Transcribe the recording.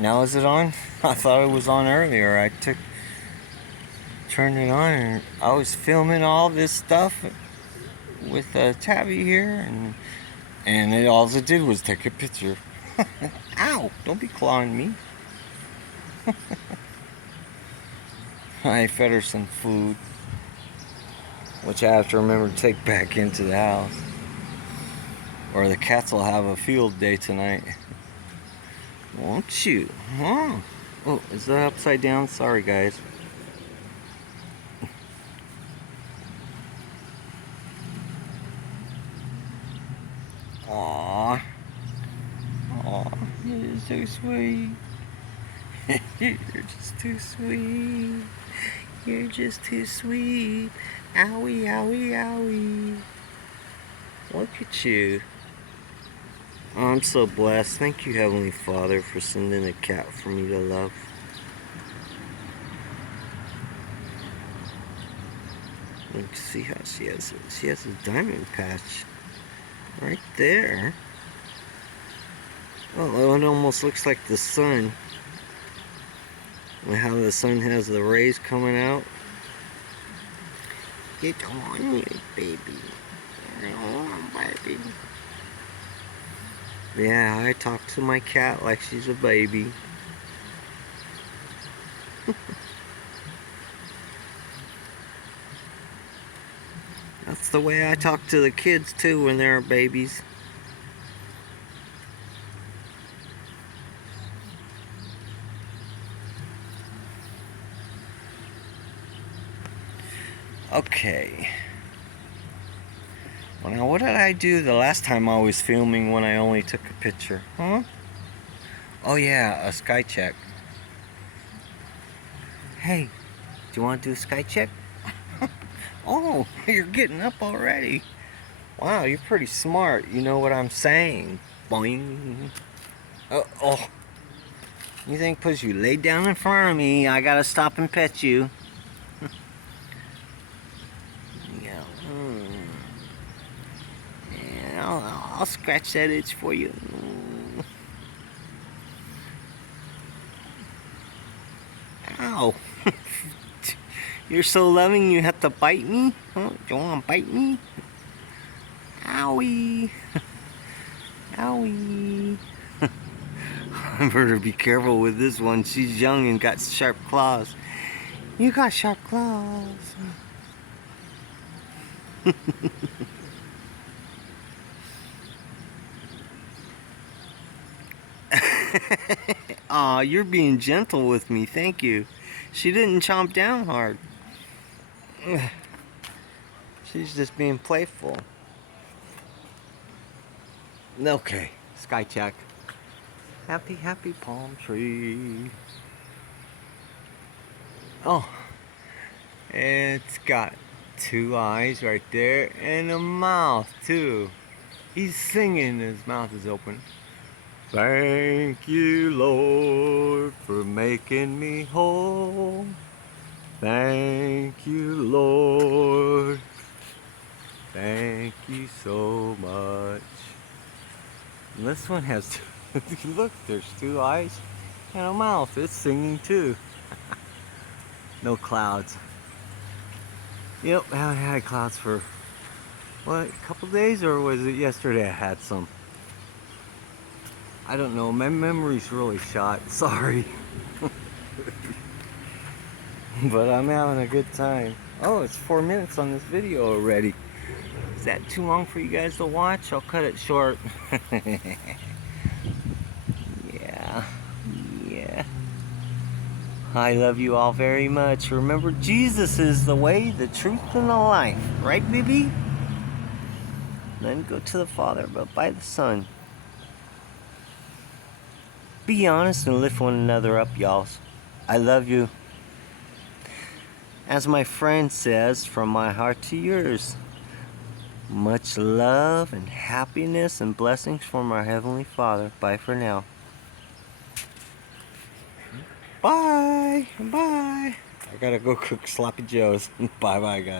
Now is it on? I thought it was on earlier. Turned it on and I was filming all this stuff with Tabby here, and all it did was take a picture. Ow! Don't be clawing me. I fed her some food, which I have to remember to take back into the house, or the cats will have a field day tonight. Won't you? Huh? Oh, is that upside down? Sorry, guys. Aww. Aww, you're so sweet. You're just too sweet. You're just too sweet. Owie, owie, owie. Look at you. Oh, I'm so blessed. Thank you, Heavenly Father, for sending a cat for me to love. Look, see how she has it. She has a diamond patch right there. Oh, it almost looks like the sun. And how the sun has the rays coming out. Get on you, baby. Get on, baby. Yeah, I talk to my cat like she's a baby. That's the way I talk to the kids too when they're babies. Okay. Well, now what did I do the last time I was filming when I only took a picture? Huh? Oh yeah, a sky check. Hey, do you want to do a sky check? Oh, you're getting up already. Wow, you're pretty smart. You know what I'm saying. Boing. Oh. You think because you laid down in front of me, I gotta stop and pet you? Yeah. Yeah, I'll scratch that itch for you. Ow. You're so loving you have to bite me? Huh? Do you want to bite me? Owie. Owie. I better be careful with this one. She's young and got sharp claws. You got sharp claws. Aw, you're being gentle with me. Thank you. She didn't chomp down hard. She's just being playful. Okay, sky check. Happy, happy palm tree. Oh, it's got 2 eyes right there and a mouth too. He's singing, his mouth is open. Thank you, Lord, for making me whole. Thank you, Lord. Thank you so much. And this one has, look, there's 2 eyes and a mouth. It's singing too. No clouds. Yep, I haven't had clouds for, what, a couple days, or was it yesterday I had some? I don't know, my memory's really shot, sorry. But I'm having a good time. Oh, it's 4 minutes on this video already. Is that too long for you guys to watch? I'll cut it short. Yeah. I love you all very much. Remember, Jesus is the way, the truth, and the life. Right, baby? Then go to the Father, but by the Son. Be honest and lift one another up, y'all. I love you. As my friend says, from my heart to yours. Much love and happiness and blessings from our Heavenly Father. Bye for now. Bye. Bye. I gotta go cook Sloppy Joes. Bye-bye, guys.